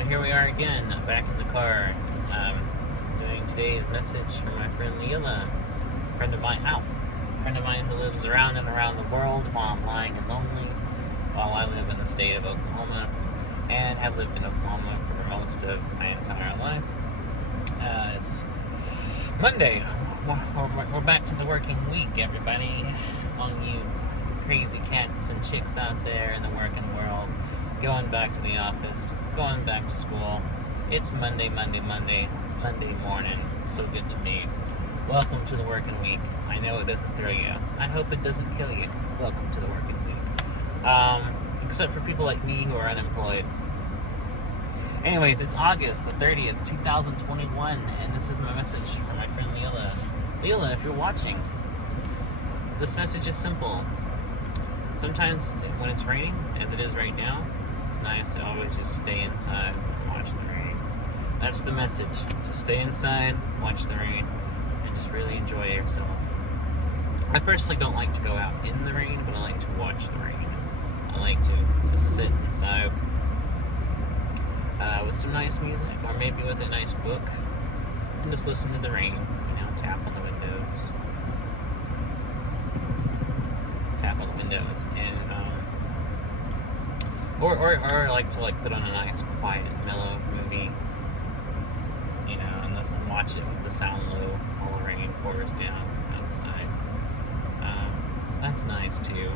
So here we are again, back in the car, doing today's message from my friend Lilla, friend of mine who lives around and around the world while I'm lying and lonely, while I live in the state of Oklahoma, and have lived in Oklahoma for most of my entire life. It's Monday. We're back to the working week, everybody. All you crazy cats and chicks out there in the working world, going back to the office, going back to school. It's Monday morning. So good to me. Welcome to the working week. I know it doesn't thrill you. I hope it doesn't kill you. Welcome to the working week. Except for people like me who are unemployed. Anyways, it's August the 30th, 2021, and this is my message for my friend Lilla. Lilla, if you're watching, this message is simple. Sometimes when it's raining, as it is right now, it's nice to always just stay inside and watch the rain. That's the message. Just stay inside, watch the rain, and just really enjoy yourself. I personally don't like to go out in the rain, but I like to watch the rain. I like to just sit inside with some nice music, or maybe with a nice book, and just listen to the rain, tap on the windows. And or I like to put on a nice quiet mellow movie, and listen, watch it with the sound low while the rain pours down outside. That's nice too.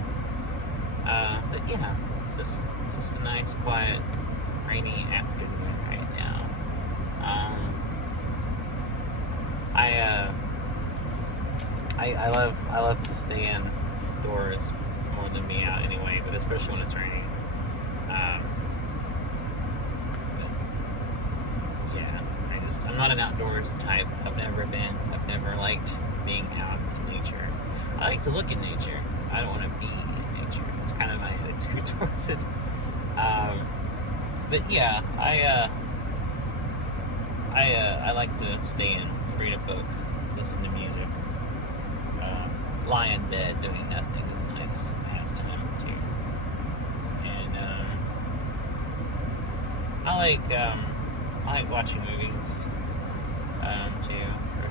But yeah, it's just a nice quiet rainy afternoon right now. I love to stay indoors more than be out anyway, but especially when it's raining. But yeah, I'm not an outdoors type. I've never been. I've never liked being out in nature. I like to look at nature. I don't want to be in nature. It's kind of my attitude towards it. But yeah, I like to stay in, read a book, listen to music. Lie in bed doing nothing is a nice pastime too. And I like watching movies too.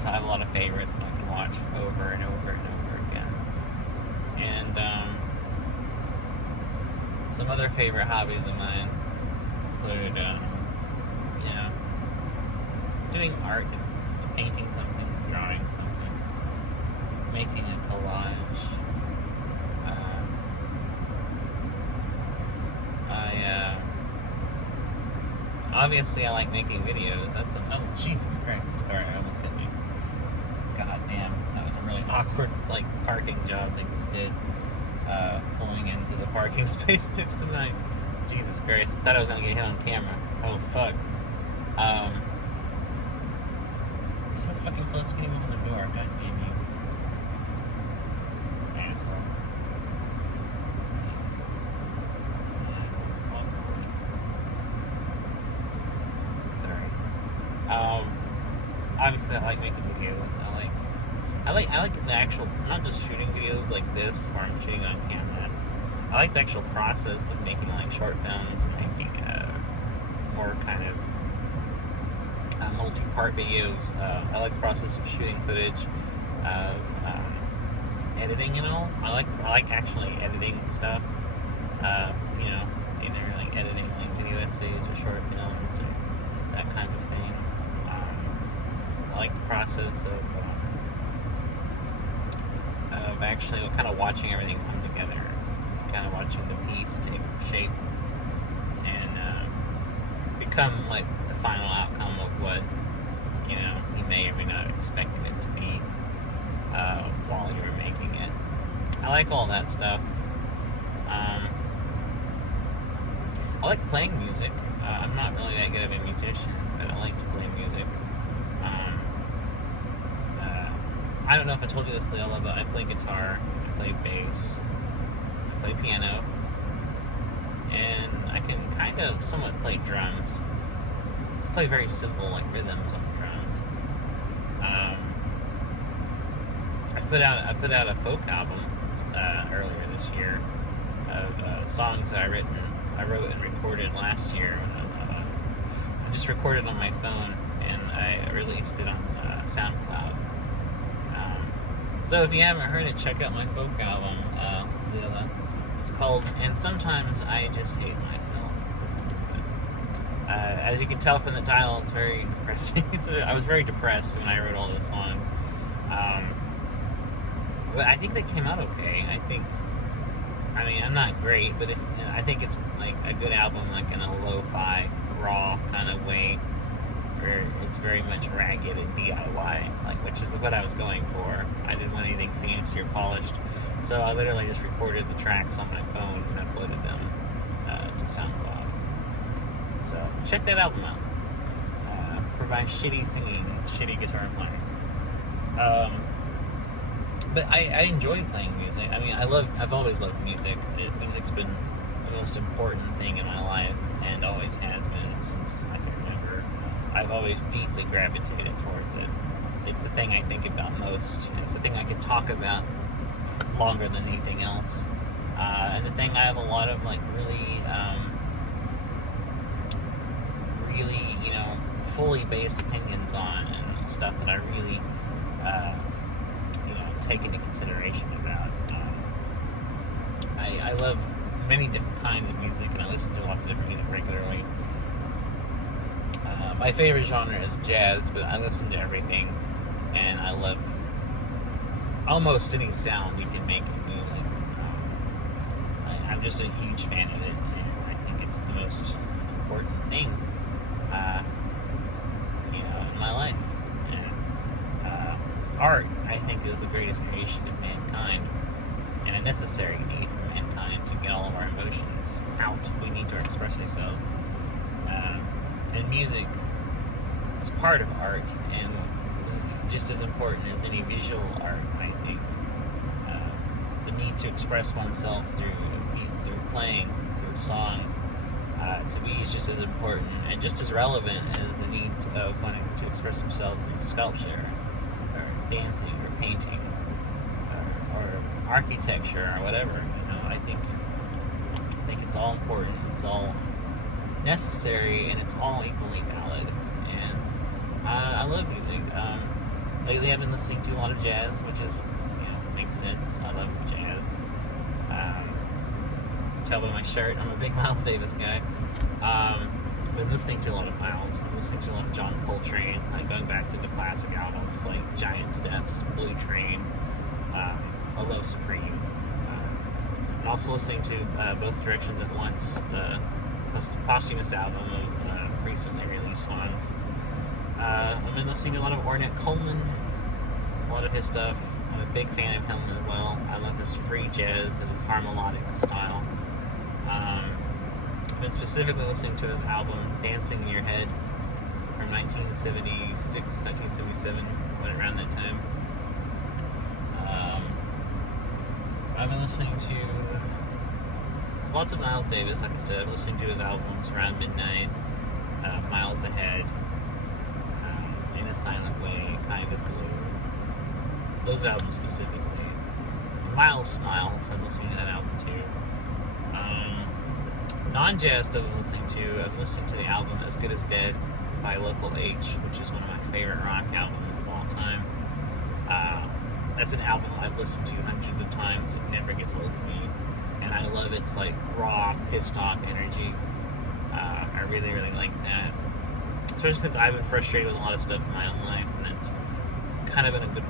I have a lot of favorites that I can watch over and over and over again. And some other favorite hobbies of mine include doing art, painting something, drawing something, making a collage. Obviously I like making videos. Oh Jesus Christ, this car almost hit me. God damn, that was a really awkward parking job they just did. Pulling into the parking space next to mine. Jesus Christ, I thought I was gonna get hit on camera. Oh fuck. You're so fucking close to getting on the door, god damn you. Asshole. Sorry. Obviously I like making videos. I like the actual, not just shooting videos like this where I'm shooting on camera. I like the actual process of making short films and making more kind of multi-part videos. I like the process of shooting footage, of editing and all. I like actually editing stuff. Either editing video essays or short films or that kind of thing. I like the process of actually kind of watching everything come together, kind of watching the piece take shape and become the final outcome of what you may or may not have expected it to be while you were making it. I like all that stuff. I like playing music. I'm not really that good of a musician, but I like to play music. I don't know if I told you this, Lilla, but I play guitar, I play bass, I play piano, and I can kind of somewhat play drums. I play very simple rhythms on drums. I put out a folk album earlier this year of songs that I wrote and recorded last year just recorded on my phone, and I released it on SoundCloud. So if you haven't heard it, check out my folk album, Lilla. It's called "And Sometimes I Just Hate Myself." As you can tell from the title, it's very depressing. I was very depressed when I wrote all those songs. But I think they came out okay. I mean, I'm not great, but I think it's like a good album, like in a lo-fi, raw kind of way, where it's very much ragged and DIY, like, which is what I was going for. I didn't want anything fancy or polished, so I literally just recorded the tracks on my phone and uploaded them to SoundCloud. So check that album out for my shitty singing, shitty guitar playing. But I enjoy playing music. I mean, I've always loved music. Music's been the most important thing in my life, and always has been since I can remember. I've always deeply gravitated towards it. It's the thing I think about most. It's the thing I could talk about longer than anything else. And the thing I have a lot of like really, fully based opinions on, and stuff that I really, take into consideration about. I love many different kinds of music, and I listen to lots of different music regularly. My favorite genre is jazz, but I listen to everything, and I love almost any sound you can make in music. I'm just a huge fan of it, and I think it's the most important thing, in my life. And art, I think, is the greatest creation of mankind, and a necessary need for mankind to get all of our emotions out. We need to express ourselves. And music is part of art, and just as important as any visual art, I think. The need to express oneself through playing, through song, to me is just as important and just as relevant as the need of wanting to express himself through sculpture, or dancing, or painting, or architecture, or whatever. I think it's all important. It's all necessary, and it's all equally valid. And I love music. Lately, I've been listening to a lot of jazz, which is, makes sense. I love jazz. Tell by my shirt, I'm a big Miles Davis guy. I've been listening to a lot of Miles. I'm listening to a lot of John Coltrane, like going back to the classic albums like Giant Steps, Blue Train, A Love Supreme. I'm also listening to Both Directions at Once, the posthumous album of recently released songs. I've been listening to a lot of Ornette Coleman, a lot of his stuff. I'm a big fan of him as well. I love his free jazz and his harmonic style. I've been specifically listening to his album Dancing in Your Head from 1976, 1977, went around that time. I've been listening to lots of Miles Davis, like I said. I've been listening to his albums Around Midnight, Miles Ahead, In a Silent Way, Kind of Blue. Those albums specifically. Miles Smiles, I'm listening to that album too. Non-jazz stuff I'm listening to, I've listened to the album As Good as Dead by Local H, which is one of my favorite rock albums of all time. That's an album I've listened to hundreds of times. It never gets old to me. And I love its like raw, pissed off energy. I really, really like that. Especially since I've been frustrated with a lot of stuff in my own life, and it's kind of been a good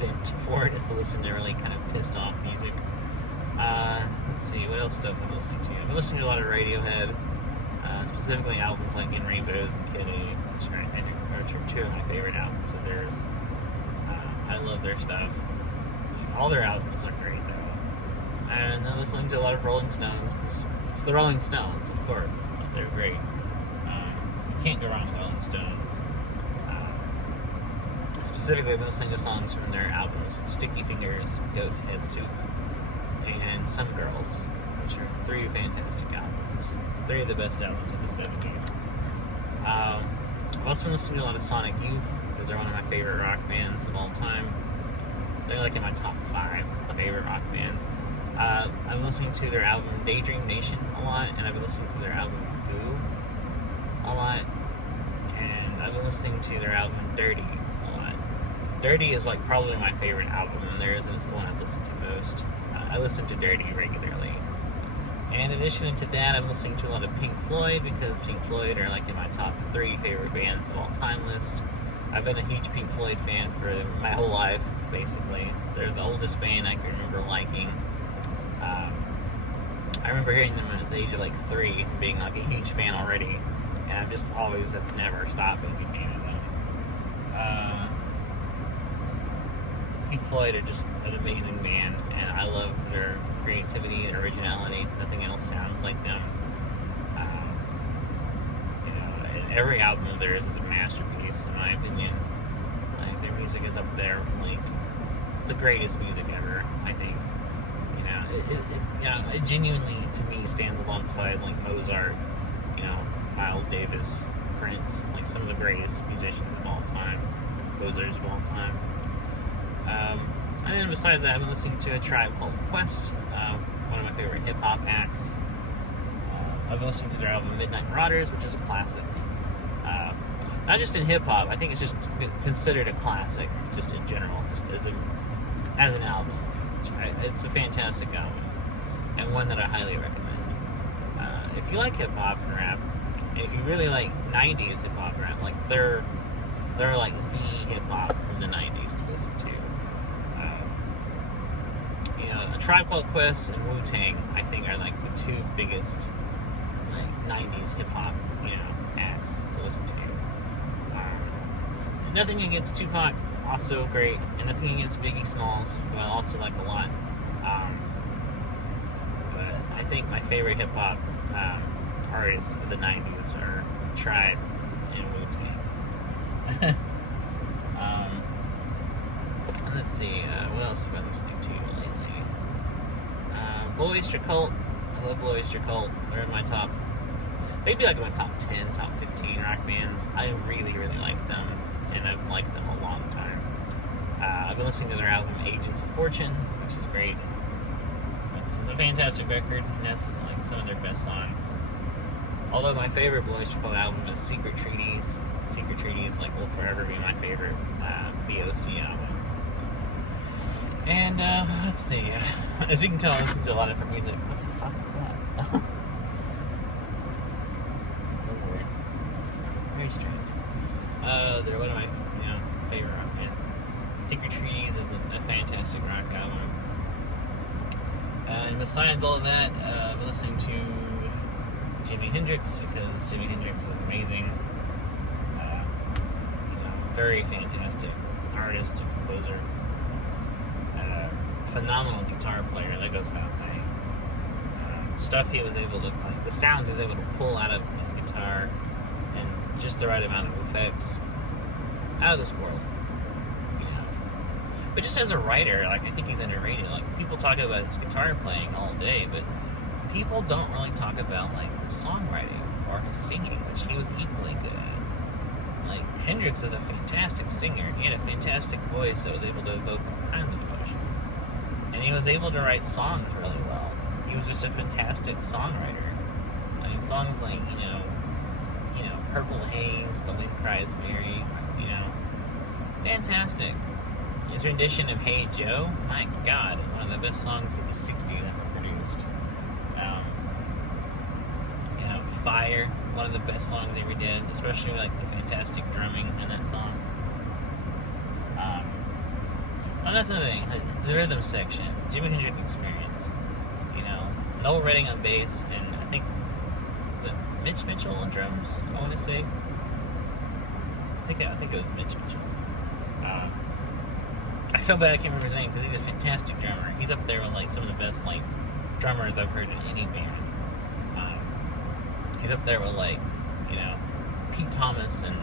vent for it, is to listen to really kind of pissed off music. Let's see, what else stuff I'm listening to? I've been listening to a lot of Radiohead, specifically albums like In Rainbows and Kid A, which are two of my favorite albums of theirs. I love their stuff. All their albums are great, though. And I'm listening to a lot of Rolling Stones, because it's the Rolling Stones, of course. They're great. You can't go wrong with Rolling Stones. Specifically, I've been listening to songs from their albums Sticky Fingers, Goat Head Soup, and Some Girls, which are three fantastic albums. Three of the best albums of the 70s. I've also been listening to a lot of Sonic Youth, because they're one of my favorite rock bands of all time. They're like in my top 5 favorite rock bands. I'm listening to their album Daydream Nation a lot, and I've been listening to their album Goo a lot. I've been listening to their album Dirty a lot. Dirty is like probably my favorite album in theirs, and it's the one I've listened to most. I listen to Dirty regularly. And in addition to that, I'm listening to a lot of Pink Floyd, because Pink Floyd are like in my top 3 favorite bands of all time list. I've been a huge Pink Floyd fan for my whole life, basically. They're the oldest band I can remember liking. I remember hearing them at the age of like 3, being like a huge fan already, and I've just always have never stopped being a fan of them. Pink Floyd are just an amazing band, and I love their creativity and originality. Nothing else sounds like them. Every album of theirs is a masterpiece, in my opinion. Like, their music is up there with, like, the greatest music ever, I think. It genuinely, to me, stands alongside, like, Mozart, Miles Davis, Prince, like, some of the greatest musicians of all time, composers of all time. And then besides that, I've been listening to a tribe called Quest, one of my favorite hip-hop acts. I've been listening to their album Midnight Marauders, which is a classic. Not just in hip-hop, I think it's just considered a classic, just in general, just as an album. It's a fantastic album, and one that I highly recommend. If you like hip-hop and rap, and if you really like 90s hip-hop and rap, like they're like the hip-hop from the 90s to listen to. A Tribe Called Quest and Wu-Tang, I think, are like the 2 biggest like 90s hip-hop acts to listen to. Nothing against Tupac, also great, and nothing against Biggie Smalls, who I also like a lot. But I think my favorite hip-hop artists of the 90s are Tribe and Wu-Tang. Let's see, what else have I been listening to lately? Blue Oyster Cult. I love Blue Oyster Cult. They're in my top, maybe like my top 10, top 15 rock bands. I really, really like them, and I've liked them a long time. I've been listening to their album Agents of Fortune, which is great. It's a fantastic record, and that's like some of their best songs. Although my favorite Blue Oyster Cult album is Secret Treaties. Secret Treaties will forever be my favorite BOC album. And let's see. As you can tell, I listen to a lot of different music. What the fuck is that? Weird. Very strange. They're one of my favorite rock bands. Secret Treaties is a fantastic rock album. And besides all of that, I've been listening to Jimi Hendrix, because Jimi Hendrix is amazing. Very fantastic artist and composer. Phenomenal guitar player, that goes without saying. Stuff he was able to, the sounds he was able to pull out of his guitar, and just the right amount of effects, out of this world. But just as a writer, I think he's underrated. People talk about his guitar playing all day, but people don't really talk about his songwriting or his singing, which he was equally good at. Hendrix is a fantastic singer. He had a fantastic voice that was able to evoke all kinds of emotions, and he was able to write songs really well. He was just a fantastic songwriter. Songs like Purple Haze, The Wind Cries Mary, fantastic. His rendition of Hey Joe, my God, is one of the best songs of the 60s ever produced. Fire, one of the best songs he ever did, especially the fantastic drumming in that song. That's another thing, the rhythm section, Jimi Hendrix Experience. Noel Redding on bass, and I think, was it Mitch Mitchell on drums, I want to say. I think it was Mitch Mitchell. I feel bad I can't remember his name, because he's a fantastic drummer. He's up there with some of the best drummers I've heard in any band. He's up there with Pete Thomas, and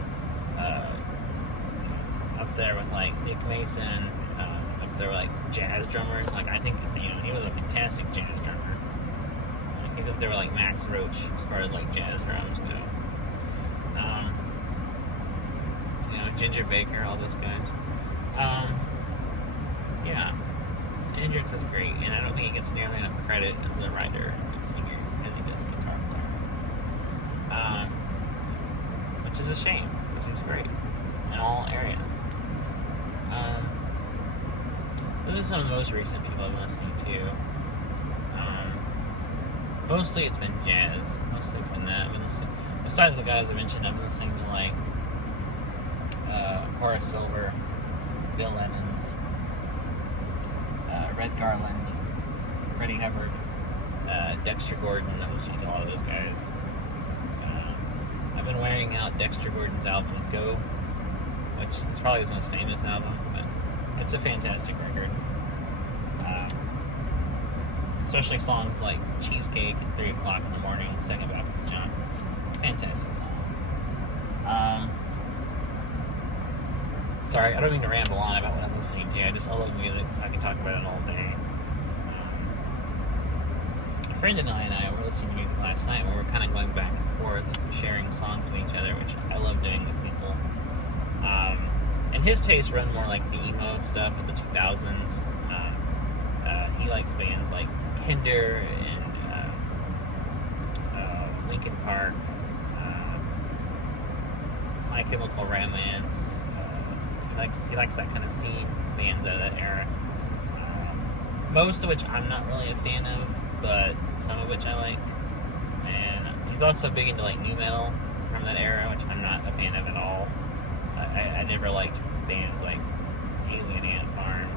up there with Nick Mason, up there with jazz drummers. I think he was a fantastic jazz drummer. He's up there with Max Roach as far as jazz drums go. Ginger Baker, all those guys. Yeah, Hendrix is great, and I don't think he gets nearly enough credit as a writer and singer as he does a guitar player. Which is a shame, because music's great in all areas. Those are some of the most recent people I've been listening to. Mostly it's been jazz. Mostly it's been that. I've been listening, besides the guys I mentioned, I've been listening to like Horace Silver, Bill Evans, Red Garland, Freddie Hubbard, Dexter Gordon. I've listened to all of those guys. I've been wearing out Dexter Gordon's album Go, which is probably his most famous album, but it's a fantastic record. Especially songs like Cheesecake at 3 o'clock in the morning, Second Baptist John. Fantastic songs. Sorry, I don't mean to ramble on about what I'm listening to. I love music, so I can talk about it all day. A friend and I were listening to music last night, and we were kind of going back and forth, sharing songs with each other, which I love doing with people. And his tastes run more like the emo stuff of the 2000s. He likes bands like Hinder and Linkin Park, My Chemical Romance. He likes that kind of scene, bands out of that era. Most of which I'm not really a fan of, but some of which I like. And he's also big into like new metal from that era, which I'm not a fan of at all. I never liked bands like Alien Ant Farm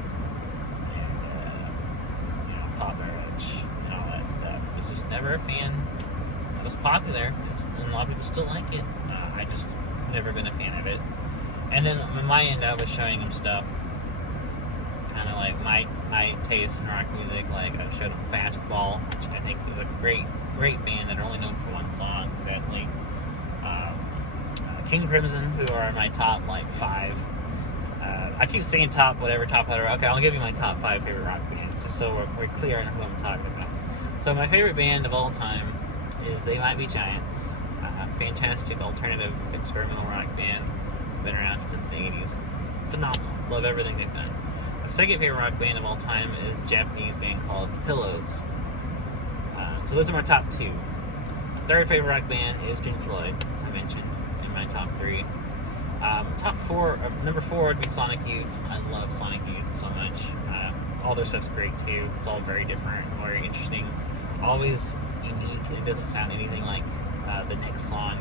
and Pop Roach and all that stuff. I was just never a fan. It was popular, and a lot of people still like it. I just never been a fan of it. And then on my end, I was showing him stuff, kind of like my taste in rock music. Like I showed him Fastball, which I think is a great band that are only known for one song, sadly. King Crimson, who are my top like 5. I keep saying top whatever. Okay, I'll give you my top 5 favorite rock bands, just so we're clear on who I'm talking about. So my favorite band of all time is They Might Be Giants. Fantastic alternative experimental rock band. Been around since the 80s. Phenomenal. Love everything they've done. My second favorite rock band of all time is a Japanese band called Pillows. So those are my top 2. My third favorite rock band is Pink Floyd, as I mentioned in my top 3. Top 4, number 4 would be Sonic Youth. I love Sonic Youth so much. All their stuff's great too. It's all very different, very interesting, always unique. It doesn't sound anything like the next song.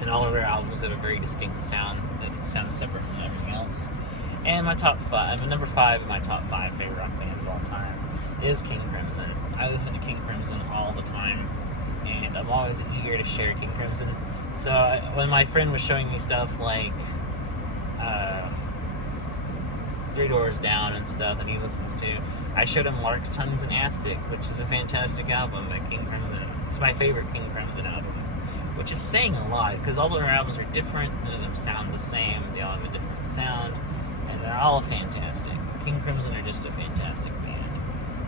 And all of their albums have a very distinct sound that sounds separate from everything else. And my top 5, number 5 of my top 5 favorite rock bands of all time is King Crimson. I listen to King Crimson all the time, and I'm always eager to share King Crimson. So when my friend was showing me stuff like Three Doors Down and stuff that he listens to, I showed him Lark's Tongues and Aspic, which is a fantastic album by King Crimson. It's my favorite King Crimson album, which is saying a lot, because all of their albums are different, none of them sound the same, they all have a different sound, and they're all fantastic. King Crimson are just a fantastic band.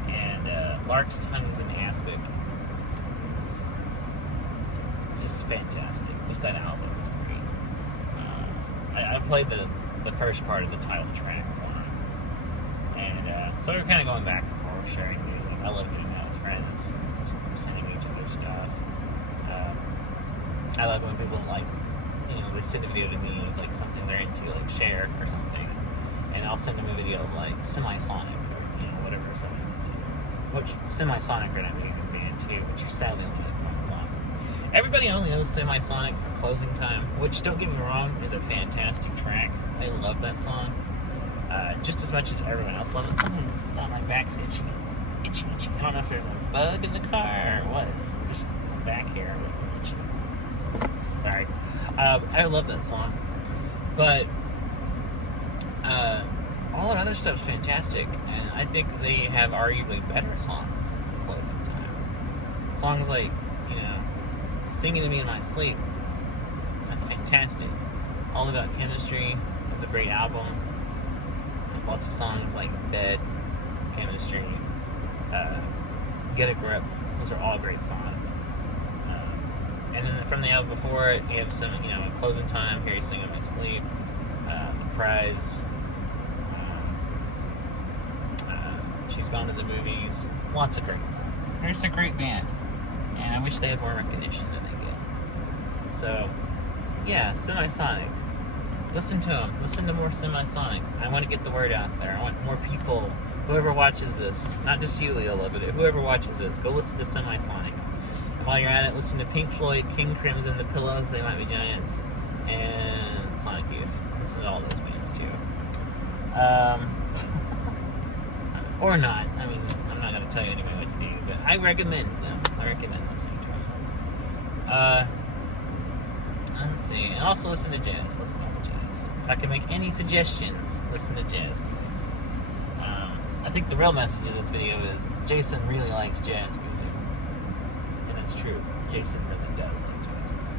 And Lark's Tongues and Aspic is just fantastic. Just that album is great. I played the first part of the title track for him. And so we're kind of going back and forth, sharing music. I love doing that with friends, sending each other stuff. I love when people they send a video to me, like something they're into, like Cher or something, and I'll send them a video of like Semisonic or whatever something into. Which Semisonic are an amazing band too, which you sadly only have one song. Everybody only knows Semisonic for Closing Time, which, don't get me wrong, is a fantastic track. I love that song, just as much as everyone else loves it. Something on my back's itchy. I don't know if there's a bug in the car or what. Just back here, itchy. Sorry. I love that song. But all that other stuff's fantastic, and I think they have arguably better songs than Closing Time. Songs like, Singing to Me in My Sleep, fantastic. All About Chemistry is a great album. Lots of songs like Bed, Chemistry, Get a Grip. Those are all great songs. And then from the album before it, you have some, Closing Time, Hear You Sing in My Sleep, The Prize, She's Gone to the Movies. Lots of great songs. They're just a great band, and I wish they had more recognition than they get. So, yeah, Semisonic. Listen to them. Listen to more Semisonic. I want to get the word out there. I want more people, whoever watches this, not just you, Lilla, but whoever watches this, go listen to Semisonic. And while you're at it, listen to Pink Floyd, King Crimson, The Pillows, They Might Be Giants, and Sonic Youth. Listen to all those bands too. Or not. I mean, I'm not going to tell you anybody what to do, but I recommend them. I recommend listening to them. Let's see. And also listen to jazz. Listen to all the jazz. If I can make any suggestions, listen to jazz. I think the real message of this video is Jason really likes jazz music. And it's true. Jason really does like jazz music.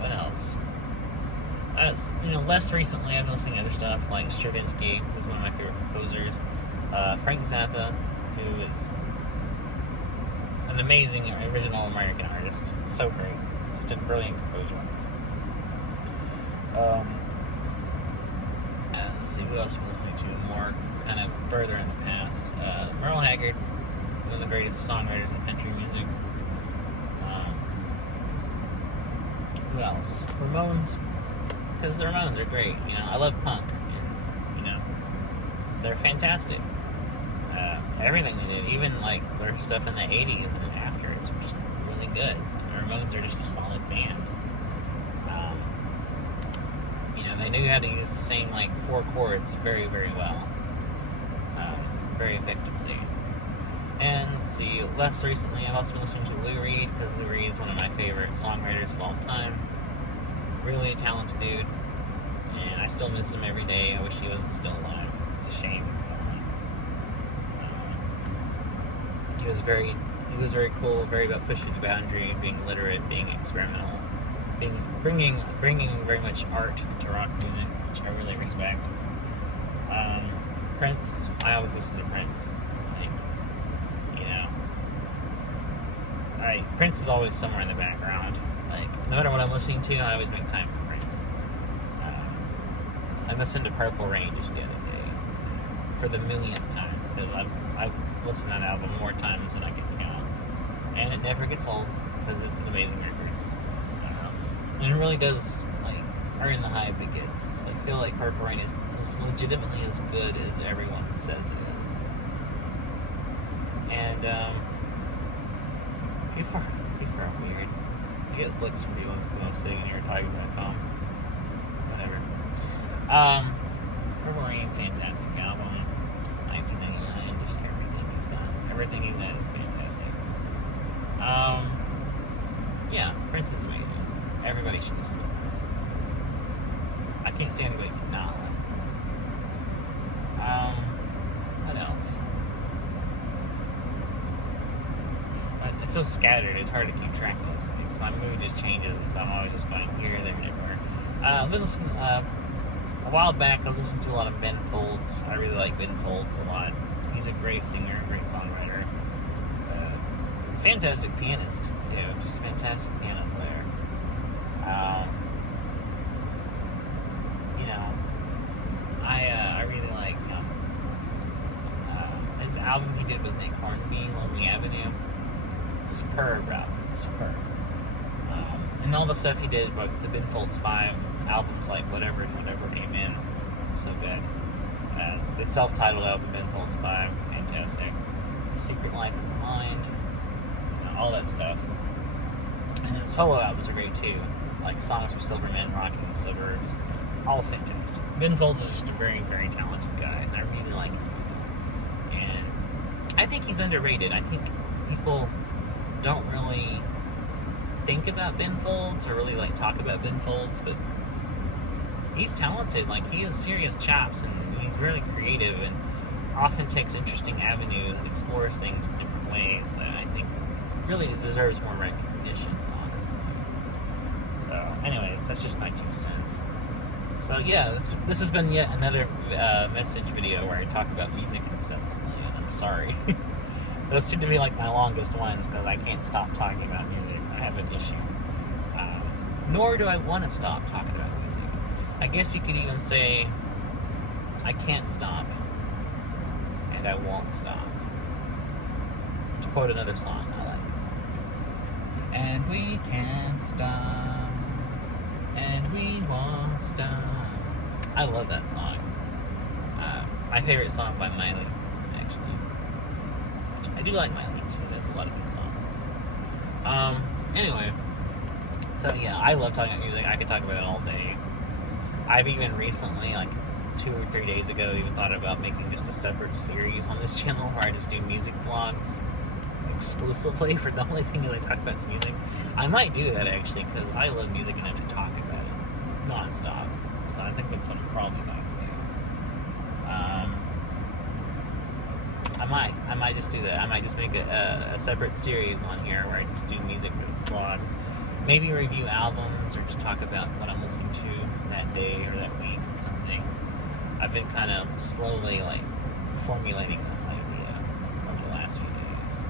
What else? Less recently I've been listening to other stuff like Stravinsky, who's one of my favorite composers. Frank Zappa, who is an amazing original American artist. So great. Such a brilliant composer. Let's see, who else we're listening to more kind of further in the past. Merle Haggard, one of the greatest songwriters in country music. Who else? Ramones, because the Ramones are great. I love punk. And, they're fantastic. Everything they did, even like their stuff in the 80s and after, is just really good. The Ramones are just a solid band. They knew how to use the same like 4 chords very, very well, very effectively. And let's see, less recently I've also been listening to Lou Reed, because Lou Reed is one of my favorite songwriters of all time. Really a talented dude, and I still miss him every day. I wish he was still alive. It's a shame he's gone. He was very cool, very about pushing the boundary, being literate, being experimental, bringing very much art to rock music, which I really respect. Prince, I always listen to Prince. Prince is always somewhere in the background. No matter what I'm listening to, I always make time for Prince. I listened to Purple Rain just the other day for the millionth time, because I've listened to that album more times than I can count, and it never gets old because it's an amazing record. And it really does earn the hype it gets. I feel like Purple Rain is legitimately as good as everyone says it is. And people are weird. You get looks from people that's come up sitting and you're talking about my phone. Whatever. Purple Rain, fantastic album. 1999, just everything he's done. Everything he's done is fantastic. Yeah, Prince is amazing. Everybody should listen to Prince. I can't see anybody who not like Prince. What else? It's so scattered, it's hard to keep track of this. Because my mood just changes, so I'm always just going here, there, and everywhere. I've been listening, a while back, I was listening to a lot of Ben Folds. I really like Ben Folds a lot. He's a great singer, great songwriter. Fantastic pianist, too. Just a fantastic piano player. I really like his album he did with Nick Hornby, Lonely Avenue. Superb album, superb. And all the stuff he did, like the Ben Folds 5 albums, like Whatever and Whatever Came In, so good. The self-titled album, Ben Folds 5, fantastic. The Secret Life of the Mind, all that stuff. And then solo albums are great too, like Songs for Silver Men, Rocking the Suburbs, all fantastic. Ben Folds is just a very, very talented guy, and I really like his music. And I think he's underrated. I think people don't really think about Ben Folds or really talk about Ben Folds, but he's talented. He has serious chops, and he's really creative, and often takes interesting avenues and explores things in different ways that I think really deserves more recognition, honestly. So, anyways, that's just my 2 cents. So yeah, this has been yet another message video where I talk about music incessantly, and I'm sorry. Those seem to be my longest ones because I can't stop talking about music. I have an issue. Nor do I want to stop talking about music. I guess you could even say I can't stop and I won't stop. To quote another song I like. and we can't stop, and we won't stop. I love that song. My favorite song by Miley, actually. I do like Miley. She does a lot of good songs. Anyway, so yeah, I love talking about music. I could talk about it all day. I've even recently, like 2 or 3 days ago, even thought about making just a separate series on this channel where I just do music vlogs exclusively. For the only thing that I talk about is music. I might do that actually because I love music enough to talk about it nonstop. So I think that's what I'm probably going to do. I might just do that. I might just make a separate series on here where I just do music vlogs. Maybe review albums or just talk about what I'm listening to that day or that week or something. I've been kind of slowly formulating this idea over the last few days.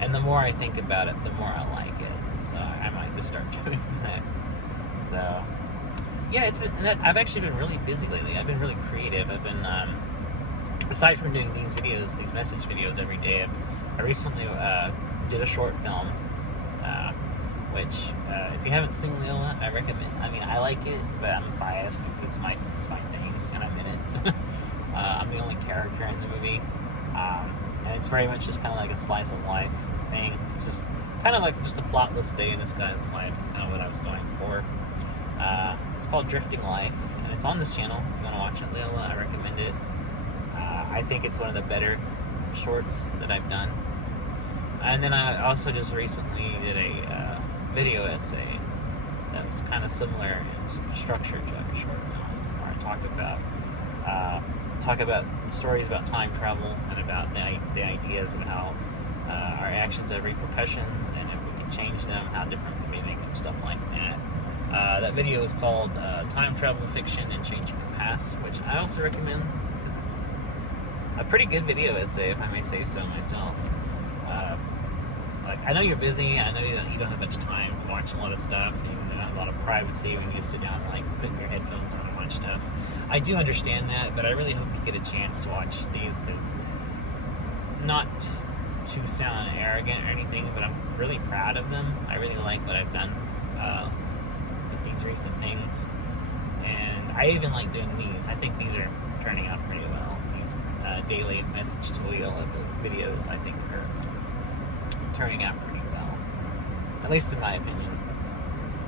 And the more I think about it, the more I like it. So I might just start doing that. So yeah, I've actually been really busy lately. I've been really creative. I've been aside from doing these videos, these message videos every day, I recently did a short film, which if you haven't seen Lilla, I recommend. I mean, I like it, but I'm biased because it's my thing, and I'm in it. I'm the only character in the movie, and it's very much just kind of like a slice of life thing. It's just kind of like just a plotless day in this guy's life. It's kind of what I was going for. It's called Drifting Life, and it's on this channel. If you want to watch it, Lilla, I recommend it. I think it's one of the better shorts that I've done. And then I also just recently did a video essay that was kind of similar in structure to a short film, where I talk about stories about time travel and about the ideas of how our actions have repercussions, and if we can change them, how different can we make them, stuff like that. That video is called Time Travel Fiction and Changing the Past, which I also recommend because it's a pretty good video essay, if I may say so myself. I know you're busy. I know you don't have much time to watch a lot of stuff. You don't have a lot of privacy when you just sit down and put your headphones on and watch stuff. I do understand that, but I really hope you get a chance to watch these, because not to sound arrogant or anything, but I'm really proud of them. I really like what I've done with these recent things, and I even like doing these. I think these are turning out pretty well. These daily message to Lilla videos, I think, are turning out pretty well, at least in my opinion,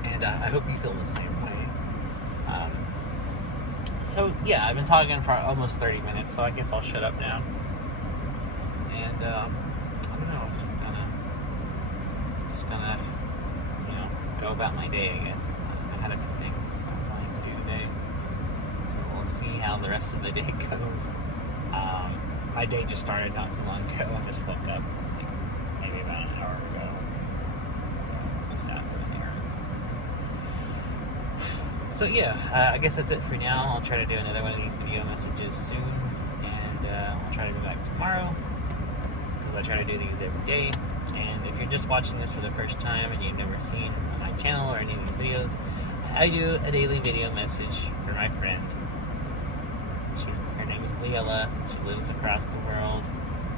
and I hope you feel the same way. So yeah, I've been talking for almost 30 minutes, so I guess I'll shut up now, and I don't know, just gonna go about my day, I guess. I had a few things I'm planning to do today, so we'll see how the rest of the day goes. My day just started not too long ago. I just woke up maybe about an hour ago. So just out doing errands. So yeah, I guess that's it for now. I'll try to do another one of these video messages soon, and I'll try to go back tomorrow, because I try to do these every day. And if you're just watching this for the first time and you've never seen my channel or any of these videos, I do a daily video message for my friend. Her name is Lilla. She lives across the world,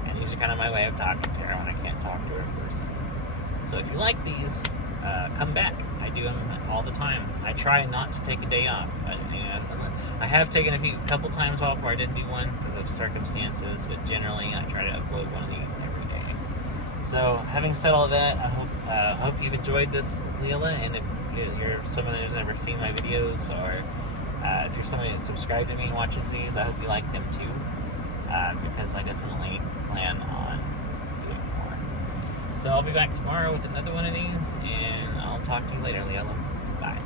and these are kind of my way of talking to her when I can't talk to her in person. So if you like these, come back. I do them all the time. I try not to take a day off. I have taken a couple times off where I didn't do one because of circumstances, but generally I try to upload one of these every day. So having said all that, I hope you've enjoyed this, Lilla, and if you're someone who's never seen my videos, or if you're somebody that subscribed to me and watches these, I hope you like them too, because I definitely plan on doing more. So I'll be back tomorrow with another one of these, and I'll talk to you later, Lilla. Bye.